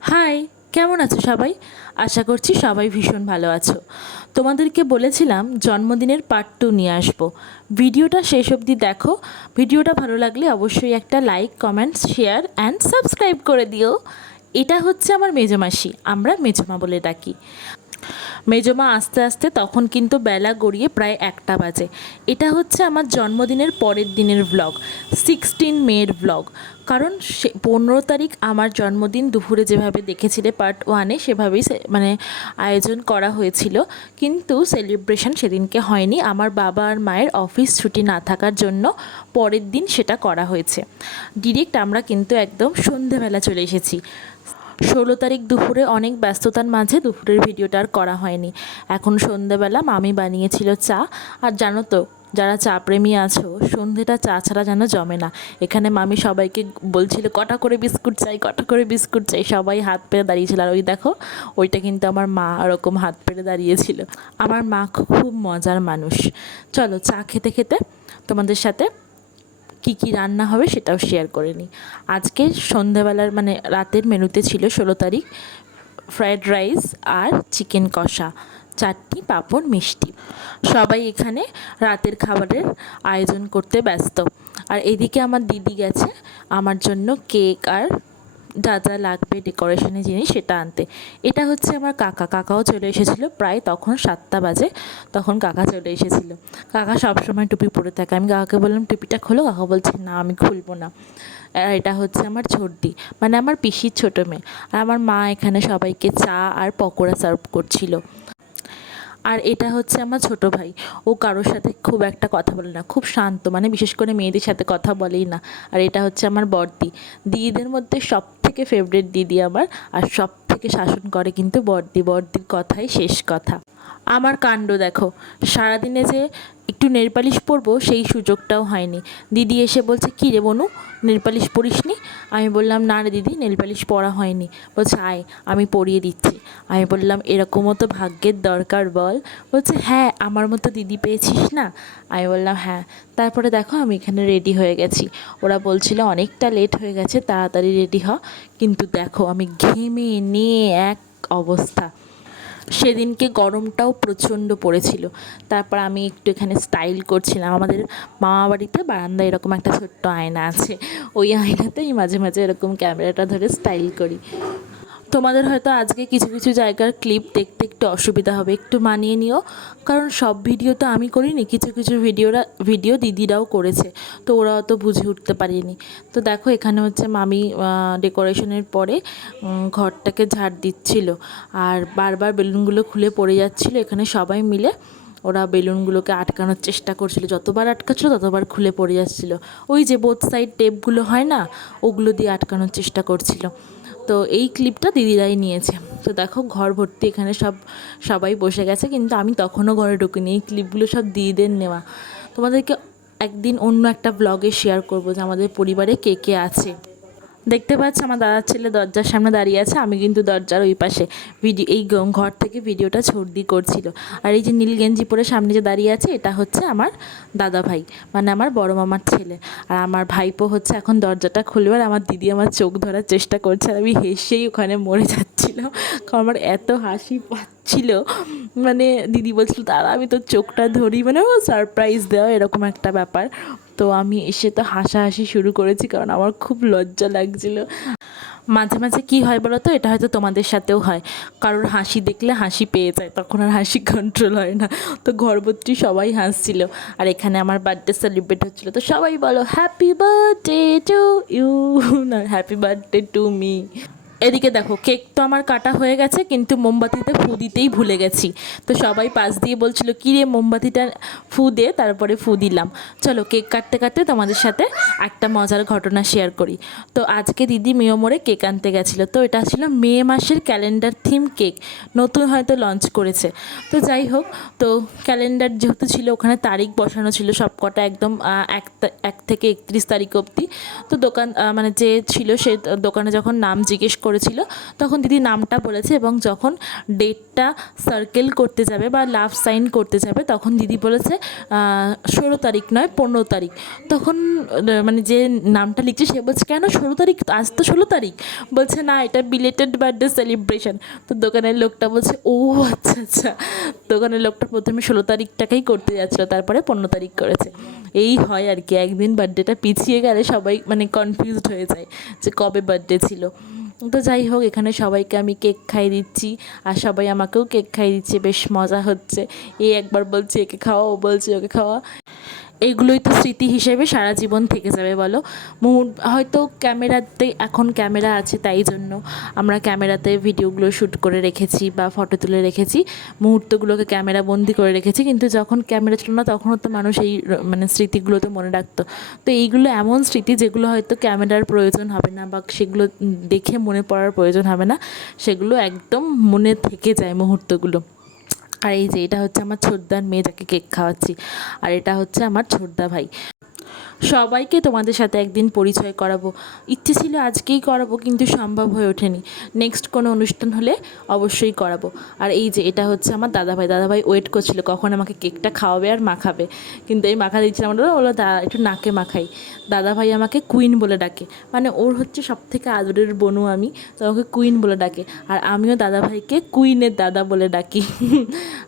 High, কেমন আছো সবাই? আশা করছি সবাই ভীষণ ভালো আছো। তোমাদেরকে বলেছিলাম জন্মদিনের পার্ট 2 নিয়ে আসবো। ভিডিওটা শেষ অবধি দেখো। ভিডিওটা ভালো লাগলে অবশ্যই একটা like, comments, share and subscribe করে দিও। এটা হচ্ছে আমার মেজমাসি, আমরা মেজমা বলে ডাকি। মেজমা আস্তে আস্তে তখন কিন্তু বেলা গড়িয়ে প্রায় 1টা বাজে। এটা হচ্ছে আমার জন্মদিনের পরের দিনের ব্লগ, 16 মের ব্লগ। কারণ 15 তারিখ আমার জন্মদিন দুপুরে যেভাবে দেখেছিলে পার্ট 1-এ সেভাবেই মানে আয়োজন করা হয়েছিল, কিন্তু সেলিব্রেশন সেদিনকে হয়নি। আমার বাবা আর মায়ের অফিস ছুটি না থাকার জন্য পরের দিন সেটা করা হয়েছে। ডিরেক্ট আমরা কিন্তু একদম সন্ধেবেলা চলে এসেছি। 16 তারিখ দুপুরে অনেক ব্যস্ততার মাঝে দুপুরের ভিডিওটা আর করা হয়নি। এখন সন্ধেবেলা মামি বানিয়েছিল চা। আর জানো তো, যারা চা প্রেমী আছো, সন্ধেটা চা ছাড়া যেন জমে না। এখানে মামি সবাইকে বলছিল কটা করে বিস্কুট চাই, কটা করে বিস্কুট চাই। সবাই হাত পেরে দাঁড়িয়েছিল। আর ওই দেখো, ওইটা কিন্তু আমার মা ওরকম হাত পেরে দাঁড়িয়েছিল। আমার মা খুব মজার মানুষ। চলো চা খেতে খেতে তোমাদের সাথে কি কি রান্না হবে সেটাও শেয়ার করে নিই। আজকে সন্ধ্যাবেলার মানে রাতের মেনুতে ছিল 16 তারিখ ফ্রায়েড রাইস আর চিকেন কষা, চাটনি, পাঁপড়, মিষ্টি। সবাই এখানে রাতের খাবারের আয়োজন করতে ব্যস্ত। আর এদিকে আমার দিদি গেছে আমার জন্য কেক আর যা যা লাগবে ডেকোরেশনের জিনিস সেটা আনতে। এটা হচ্ছে আমার কাকাও চলে এসেছিলো প্রায় তখন 7টা বাজে। তখন কাকা চলে এসেছিলো। কাকা সবসময় টুপি পরে থাকে। আমি কাকাকে বললাম টুপিটা খোলো, কাকা বলছে না আমি খুলবো না। আর এটা হচ্ছে আমার ছোটদি, মানে আমার পিসির ছোটো মেয়ে। আর আমার মা এখানে সবাইকে চা আর পকোড়া সার্ভ করছিল। আর এটা হচ্ছে আমার ছোট ভাই। ও কারোর সাথে খুব একটা কথা বলে না, খুব শান্ত, মানে বিশেষ করে মেয়েদের সাথে কথা বলেই না। আর এটা হচ্ছে আমার বড়দি। দিদিদের মধ্যে সব থেকে ফেভারিট দিদি আমার। আর সব থেকে শাসন করে কিন্তু বড়দির কথাই শেষ কথা। আমার কাণ্ড দেখো, সারাদিনে যে একটু নেল পালিশ পরবো সেই সুযোগটাও হয়নি। দিদি এসে বলছে কী রে বনু, নেল পালিশ পরিসনি? আমি বললাম না রে দিদি, নেল পালিশ পরা হয়নি। বলছে আয় আমি পরিয়ে দিচ্ছি। আমি বললাম এরকমও তো ভাগ্যের দরকার বল। বলছে হ্যাঁ, আমার মতো দিদি পেয়েছিস না? আমি বললাম হ্যাঁ। তারপরে দেখো আমি এখানে রেডি হয়ে গেছি। ওরা বলছিল অনেকটা লেট হয়ে গেছে, তাড়াতাড়ি রেডি হ। কিন্তু দেখো আমি ঘেমে নিয়ে এক অবস্থা। সেদিনকে গরমটাও প্রচণ্ড পড়েছিল। তারপর আমি একটু এখানে স্টাইল করছিলাম। আমাদের মামা বাড়িতে বারান্দায় এরকম একটা ছোট্ট আয়না আছে, ওই আয়নাতেই মাঝে মাঝে এরকম ক্যামেরাটা ধরে স্টাইল করি। তোমাদের হয়তো আজকে কিছু কিছু জায়গার ক্লিপ দেখতে একটু অসুবিধা হবে, একটু মানিয়ে নিও। কারণ সব ভিডিও তো আমি করিনি, কিছু কিছু ভিডিও দিদিরাও করেছে, তো ওরা অত বুঝে উঠতে পারেনি। তো দেখো এখানে হচ্ছে মামি ডেকোরেশনের পরে ঘরটাকে ঝাড় দিচ্ছিল। আর বারবার বেলুনগুলো খুলে পড়ে যাচ্ছিল। এখানে সবাই মিলে ওরা বেলুনগুলোকে আটকানোর চেষ্টা করছিল। যতবার আটকাচ্ছিল ততবার খুলে পড়ে যাচ্ছিলো। ওই যে বোথ সাইড টেপগুলো হয় না, ওগুলো দিয়ে আটকানোর চেষ্টা করছিল। তো এই ক্লিপটা দিদিরাই নিয়েছে। তো দেখো ঘর ভর্তি এখানে সবাই বসে গেছে, কিন্তু আমি তখনও ঘরে ঢুকিনি। এই ক্লিপগুলো সব দিদিদের নেওয়া। তোমাদেরকে একদিন অন্য একটা ব্লগে শেয়ার করবো যে আমাদের পরিবারে কে কে আছে। দেখতে পাচ্ছ আমার দাদার ছেলে দরজার সামনে দাঁড়িয়ে আছে, আমি কিন্তু দরজার ওই পাশে এই ঘর থেকে ভিডিওটা ছর্দি করছিল। আর এই যে নীল গেঞ্জি পরে সামনে যে দাঁড়িয়ে আছে, এটা হচ্ছে আমার দাদা ভাই, মানে আমার বড় মামার ছেলে। আর আমার ভাইপো হচ্ছে এখন দরজাটা খুলবে। আর আমার দিদি আমার চোখ ধরার চেষ্টা করছে, আর আমি হেসেই ওখানে মরে যাচ্ছিলাম, কারণ আমার এত হাসি পাচ্ছিল। মানে দিদি বলছিল তারা আমি তোর চোখটা ধরি, মানে ও সারপ্রাইজ দেওয়া এরকম একটা ব্যাপার। তো আমি এসে তো হাসাহাসি শুরু করেছি, কারণ আমার খুব লজ্জা লাগছিল। মাঝে মাঝে কী হয় বলো তো, এটা হয়তো তোমাদের সাথেও হয়, কারোর হাসি দেখলে হাসি পেয়ে যায়, তখন আর হাসি কন্ট্রোল হয় না। তো ঘরভর্তি সবাই হাসছিল। আর এখানে আমার বার্থডে সেলিব্রেট হচ্ছিলো, তো সবাই বলো হ্যাপি বার্থডে টু ইউ, না হ্যাপি বার্থডে টু মি। এদিকে দেখো কেক তো আমার কাটা হয়ে গেছে, কিন্তু মোমবাতিতে ফু দিতেই ভুলে গেছি। তো সবাই পাশ দিয়ে বলছিল কী রে মোমবাতিটা ফু দে, তারপরে ফু দিলাম। চলো কেক কাটতে কাটতে তোমাদের সাথে একটা মজার ঘটনা শেয়ার করি। তো আজকে দিদি মেয়মোড়ে কেক আনতে গেছিলো। তো এটা ছিল মে মাসের ক্যালেন্ডার থিম কেক, নতুন হয়তো লঞ্চ করেছে। তো যাই হোক, তো ক্যালেন্ডার যেহেতু ছিল ওখানে তারিখ বসানো ছিল সব কটা, একদম 1 থেকে 31 তারিখ অবধি। তো দোকান মানে যে ছিল সে দোকানে যখন নাম জিজ্ঞেস করেছিল, তখন দিদি নামটা বলেছে এবং যখন ডেটটা সার্কেল করতে যাবে বা লাভ সাইন করতে যাবে তখন দিদি বলেছে 16 তারিখ নয় 15 তারিখ। তখন মানে যে নামটা লিখছে সে বলছে কেন 16 তারিখ, আজ তো 16 তারিখ। বলছে না এটা বিলেটেড বার্থডে সেলিব্রেশন। তো দোকানের লোকটা বলছে ও আচ্ছা আচ্ছা। দোকানের লোকটা প্রথমে 16 তারিখটাকেই করতে যাচ্ছিলো, তারপরে 15 তারিখ করেছে। এই হয় আর কি, একদিন বার্থডেটা পিছিয়ে গেলে সবাই মানে কনফিউজড হয়ে যায় যে কবে বার্থডে ছিল। তো যাই হোক, এখানে সবাইকে আমি কেক খাইয়ে দিচ্ছি আর সবাই আমাকেও কেক খাইয়ে দিচ্ছে, বেশ মজা হচ্ছে। একবার বলছে একে খাওয়া, ও বলছে ওকে খাওয়া। এইগুলোই তো স্মৃতি হিসেবে সারা জীবন থেকে যাবে বলো। হয়তো ক্যামেরাতে এখন ক্যামেরা আছে তাই জন্য আমরা ক্যামেরাতে ভিডিওগুলো শ্যুট করে রেখেছি বা ফটো তুলে রেখেছি, মুহূর্তগুলোকে ক্যামেরা বন্দি করে রেখেছি, কিন্তু যখন ক্যামেরা ছিল না তখনও তো মানুষ এই মানে স্মৃতিগুলো তো মনে রাখতো। তো এইগুলো এমন স্মৃতি যেগুলো হয়তো ক্যামেরার প্রয়োজন হবে না বা সেগুলো দেখে মনে পড়ার প্রয়োজন হবে না, সেগুলো একদম মনে থেকে যায় মুহূর্তগুলো। আর এই যে এটা হচ্ছে আমার ছোটদার মেয়ে যাকে কেক খাওয়াচ্ছি, আর এটা হচ্ছে আমার ছোটদা ভাই। সবাইকে তোমাদের সাথে একদিন পরিচয় করাবো, ইচ্ছে ছিল আজকেই করাবো কিন্তু সম্ভব হয়ে ওঠেনি। নেক্সট কোনো অনুষ্ঠান হলে অবশ্যই করাবো। আর এই যে এটা হচ্ছে আমার দাদাভাই ওয়েট করছিল কখন আমাকে কেকটা খাওয়াবে আর মাখাবে, কিন্তু এই মাখা দিচ্ছিলাম আমরা, বললো একটু নাকে মাখাই। দাদাভাই আমাকে কুইন বলে ডাকে, মানে ওর হচ্ছে সব থেকে আদরের বোনু আমি, তো আমাকে কুইন বলে ডাকে, আর আমিও দাদাভাইকে কুইনের দাদা বলে ডাকি।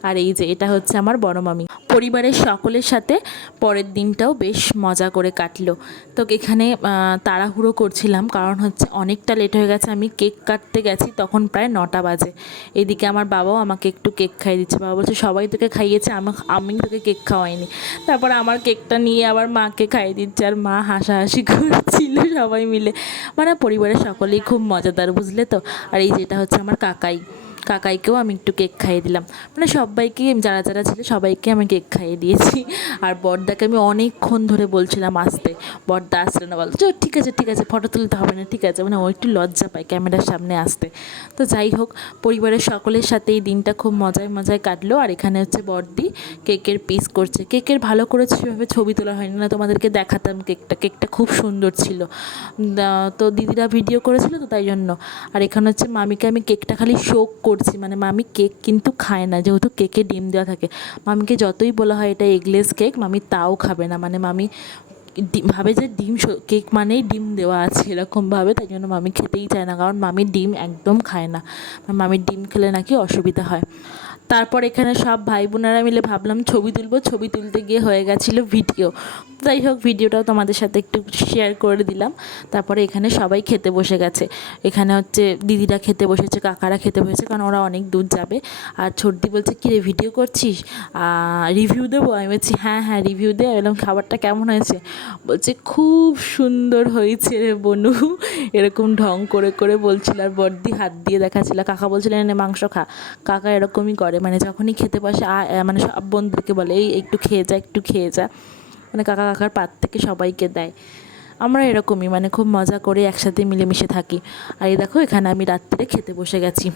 আর এই যে এটা হচ্ছে আমার বড় মামি। পরিবারের সকলের সাথে পরের দিনটাও বেশ মজা করে কাটলো। তো এখানে তাড়াহুড়ো করছিলাম কারণ হচ্ছে অনেকটা লেট হয়ে গেছে, আমি কেক কাটতে গেছি তখন প্রায় 9টা বাজে। এদিকে আমার বাবাও আমাকে একটু কেক খাইয়ে দিচ্ছে, বাবা বলছে সবাই তোকে খাইয়েছে, আমি তোকে কেক খাওয়াইনি। তারপর আমার কেকটা নিয়ে আবার মাকে খাইয়ে দিচ্ছে, আর মা হাসাহাসি করছিল সবাই মিলে, মানে পরিবারের সকলেই খুব মজাদার, বুঝলে তো। আর এই যেটা হচ্ছে আমার কাকাইকেও আমি একটু কেক খাইয়ে দিলাম, মানে সবাইকে যারা যারা ছিল সবাইকে আমি কেক খাইয়ে দিয়েছি। আর বড়দাকে আমি অনেকক্ষণ ধরে বলছিলাম আসতে, বড়দা আসলে না, বলতো ঠিক আছে ফটো তুলতে হবে না, ঠিক আছে, মানে ও একটু লজ্জা পায় ক্যামেরার সামনে আসতে। তো যাই হোক, পরিবারের সকলের সাথে এই দিনটা খুব মজায় কাটলো। আর এখানে হচ্ছে বড়দি কেকের পিস করছে, কেকের ভালো করে সেভাবে ছবি তোলা হয়নি, না তোমাদেরকে দেখাতাম কেকটা খুব সুন্দর ছিল। তো দিদিরা ভিডিও করেছিল তো তাই জন্য। আর এখানে হচ্ছে মামিকে আমি কেকটা খালি শোক করছি, মানে মামি কেক কিন্তু খায় না, যেহেতু কেকে ডিম দেওয়া থাকে। মামিকে যতই বলা হয় এটা এগলেস কেক, মামি তাও খাবে না, মানে মামি ভাবে যে ডিম কেক মানেই ডিম দেওয়া আছে এরকমভাবে, তাই জন্য মামি খেতেই চায় না, কারণ মামি ডিম একদম খায় না, মামির ডিম খেলে নাকি অসুবিধা হয়। তারপর এখানে সব ভাই বোনেরা মিলে ভাবলাম ছবি তুলবো, ছবি তুলতে গিয়ে হয়ে গেছিলো ভিডিও। যাই হোক, ভিডিওটাও তোমাদের সাথে একটু শেয়ার করে দিলাম। তারপরে এখানে সবাই খেতে বসে গেছে, এখানে হচ্ছে দিদিরা খেতে বসেছে, কাকারা খেতে বসেছে, কারণ ওরা অনেক দূর যাবে। আর ছোটদি বলছে কী রে ভিডিও করছিস, রিভিউ দেবো? আমি বলছি হ্যাঁ রিভিউ দে। এরকম খাবারটা কেমন হয়েছে? বলছে খুব সুন্দর হয়েছে রে বনু, এরকম ঢং করে করে বলছিল। আর বড়দি হাত দিয়ে দেখাচ্ছিল, কাকা বলছিল এনে মাংস খা। কাকা এরকমই করে, মানে যখনই খেতে বসে মানে সব বন্ধুদেরকে বলে এই একটু খেয়ে যা, মানে কাকার পাত থেকে সবাইকে দেয়। আমরা এরকমই মানে খুব মজা করে একসাথে মিলেমিশে থাকি। আর এই দেখো এখানে আমি রাত্রে খেতে বসে গেছি।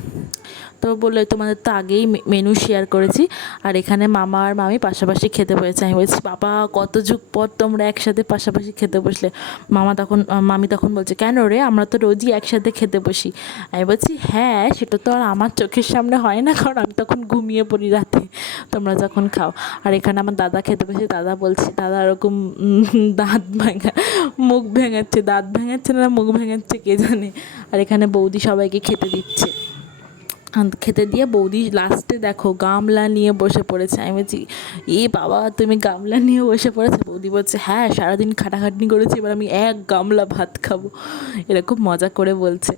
তো বললো তোমাদের তো আগেই মেনু শেয়ার করেছি। আর এখানে মামা আর মামি পাশাপাশি খেতে বসেছে। আমি বলছি বাবা কত যুগ পর তোমরা একসাথে পাশাপাশি খেতে বসলে। মামি তখন বলছে কেন রে, আমরা তো রোজই একসাথে খেতে বসি। আমি বলছি হ্যাঁ সেটা তো আর আমার চোখের সামনে হয় না, কারণ আমি তখন ঘুমিয়ে পড়ি রাতে, তোমরা যখন খাও। আর এখানে আমার দাদা খেতে বসে, দাদা এরকম মুখ ভেঙাচ্ছে, দাঁত ভেঙাচ্ছে না মুখ ভেঙাচ্ছে কে জানে। আর এখানে বৌদি সবাইকে খেতে দিচ্ছে, খেতে দিয়ে বৌদি লাস্টে দেখো গামলা নিয়ে বসে পড়েছে। আমি বলছি বাবা তুমি গামলা নিয়ে বসে পড়েছে? বৌদি বলছে হ্যাঁ সারাদিন খাটাখাটনি করেছি, এবার আমি 1 গামলা ভাত খাবো, এরকম মজা করে বলছে।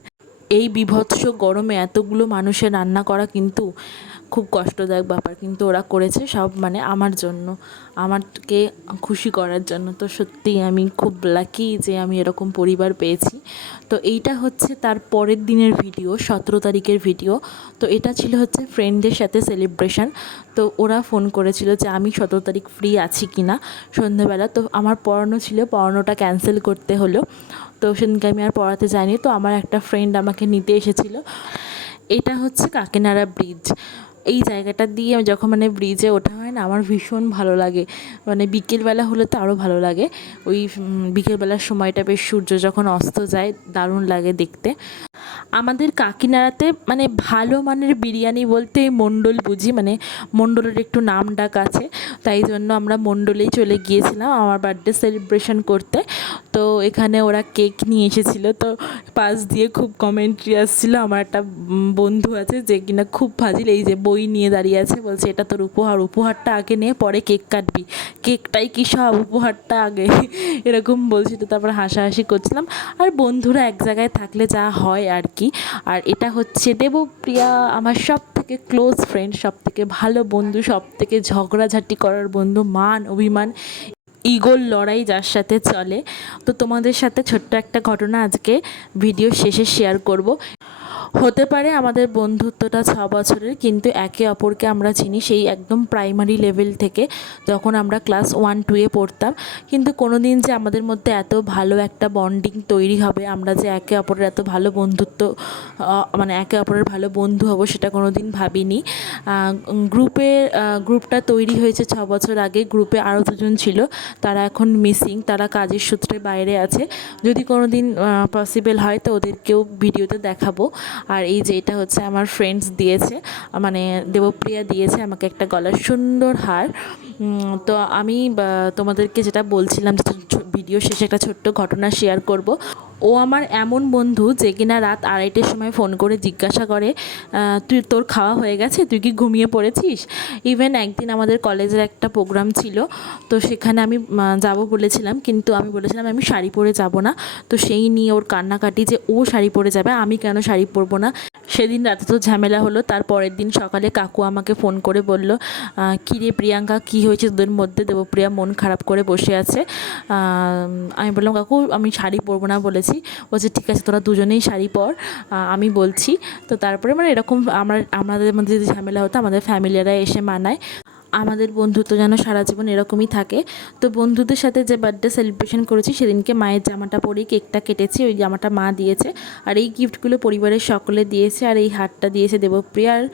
এই বীভৎস গরমে এতগুলো মানুষের রান্না করা কিন্তু খুব কষ্টদায়ক ব্যাপার, কিন্তু ওরা করেছে সব মানে আমার জন্য, আমাকে খুশি করার জন্য। তো সত্যিই আমি খুব লাকি যে আমি এরকম পরিবার পেয়েছি। তো এইটা হচ্ছে তার পরের দিনের ভিডিও, 17 তারিখের ভিডিও। তো এটা ছিল হচ্ছে ফ্রেন্ডদের সাথে সেলিব্রেশন। তো ওরা ফোন করেছিল যে আমি 17 তারিখ ফ্রি আছি কি না সন্ধ্যেবেলা। তো আমার পড়ানো ছিল, পড়ানোটা ক্যান্সেল করতে হলো, তো সেদিনকে আমি আর পড়াতে যাইনি। তো আমার একটা ফ্রেন্ড আমাকে নিতে এসেছিলো। এটা হচ্ছে কাকিনাড়া ব্রিজ। এই জায়গাটা দিয়ে যখন মানে ব্রিজে ওঠা হয় না, না আমার ভীষণ ভালো লাগে, মানে বিকেলবেলা হলে তো আরও ভালো লাগে। ওই বিকেলবেলার সময়টা বেশ সূর্য যখন অস্ত যায় দারুণ লাগে দেখতে। আমাদের কাকিনাড়াতে মানে ভালো মানের বিরিয়ানি বলতে মণ্ডল বুঝি, মানে মণ্ডলের একটু নাম ডাক আছে, তাই জন্য আমরা মণ্ডলেই চলে গিয়েছিলাম আমার বার্থডে সেলিব্রেশন করতে। তো এখানে ওরা কেক নিয়ে এসেছিলো, তো পাশ দিয়ে খুব কমেন্ট্রি আসছিলো। আমার একটা বন্ধু আছে যে কিনা খুব ফাজিল, এই যে বই নিয়ে দাঁড়িয়ে আছে, বলছে এটা তোর উপহার, উপহারটা আগে নে পরে কেক কাটবি, কেকটাই কি সব, উপহারটা আগে, এরকম বলছিল। তারপর হাসাহাসি করছিলাম। আর বন্ধুরা এক জায়গায় থাকলে যা হয় আর কি। আর এটা হচ্ছে দেবপ্রিয়া, আমার সব থেকে ক্লোজ ফ্রেন্ড, সব থেকে ভালো বন্ধু, সব থেকে ঝগড়াঝাটি করার বন্ধু, মান অভিমান ইগোর লড়াই যার সাথে চলে। তো তোমাদের সাথে ছোট্ট একটা ঘটনা আজকে ভিডিও শেষে শেয়ার করব। হতে পারে আমাদের বন্ধুত্বটা 6 বছরের, কিন্তু একে অপরকে আমরা চিনি সেই একদম প্রাইমারি লেভেল থেকে, যখন আমরা ক্লাস 1-2-এ পড়তাম। কিন্তু কোনো দিন যে আমাদের মধ্যে এত ভালো একটা বন্ডিং তৈরি হবে, আমরা যে একে অপরের এত ভালো বন্ধুত্ব, মানে একে অপরের ভালো বন্ধু হব, সেটা কোনো দিন ভাবিনি। গ্রুপটা তৈরি হয়েছে 6 বছর আগে। গ্রুপে আরও দুজন ছিল, তারা এখন মিসিং, তারা কাজের সূত্রে বাইরে আছে। যদি কোনো দিন পসিবল হয় তো ওদেরকেও ভিডিওতে দেখাবো। আর এই যে এটা হচ্ছে আমার ফ্রেন্ডস দিয়েছে, মানে দেবপ্রিয়া দিয়েছে আমাকে একটা গলার সুন্দর হার। তো আমি তোমাদেরকে যেটা বলছিলাম, ভিডিও শেষে একটা ছোট্ট ঘটনা শেয়ার করব। ও আমার এমন বন্ধু যে কিনা রাত 2:30-এর সময় ফোন করে জিজ্ঞাসা করে, তোর খাওয়া হয়ে গেছে, তুই কি ঘুমিয়ে পড়েছিস? ইভেন একদিন আমাদের কলেজের একটা প্রোগ্রাম ছিল, তো সেখানে আমি যাব বলেছিলাম, কিন্তু আমি বলেছিলাম আমি শাড়ি পরে যাব না। তো সেই নিয়ে ওর কান্নাকাটি যে ও শাড়ি পরে যাবে, আমি কেন শাড়ি পরবো না। সেদিন রাতে তো ঝামেলা হলো। তার পরের দিন সকালে কাকু আমাকে ফোন করে বলল, কী রে প্রিয়াঙ্কা, কী হয়েছে তোদের মধ্যে? দেবপ্রিয়া মন খারাপ করে বসে আছে। আমি বললাম কাকু আমি শাড়ি পরবো না বলেছি। বলছে ঠিক আছে তোরা দুজনেই শাড়ি পর, আমি বলছি। তো তারপরে মানে এরকম আমাদের মধ্যে যদি ঝামেলা হতো, আমাদের ফ্যামিলিরা এসে মানায়। আমাদের বন্ধুত্ব যেন সারা জীবন এরকমই থাকে। তো বন্ধুদের সাথে যে বার্থডে সেলিব্রেশন করেছি, সেদিনকে মায়ের জামাটা পরেই কেকটা কেটেছি, ওই জামাটা মা দিয়েছে। আর এই গিফটগুলো পরিবারের সকলে দিয়েছে। আর এই হারটা দিয়েছে দেবপ্রিয়া, আর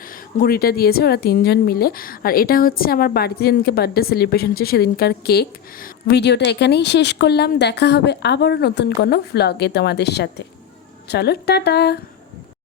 ঘুড়িটা দিয়েছে ওরা 3জন মিলে। আর এটা হচ্ছে আমার বাড়িতে যেদিনকে বার্থডে সেলিব্রেশন হচ্ছে সেদিনকার কেক। ভিডিওটা এখানেই শেষ করলাম, দেখা হবে আবারও নতুন কোনো ভ্লগে তোমাদের সাথে। চলো টাটা।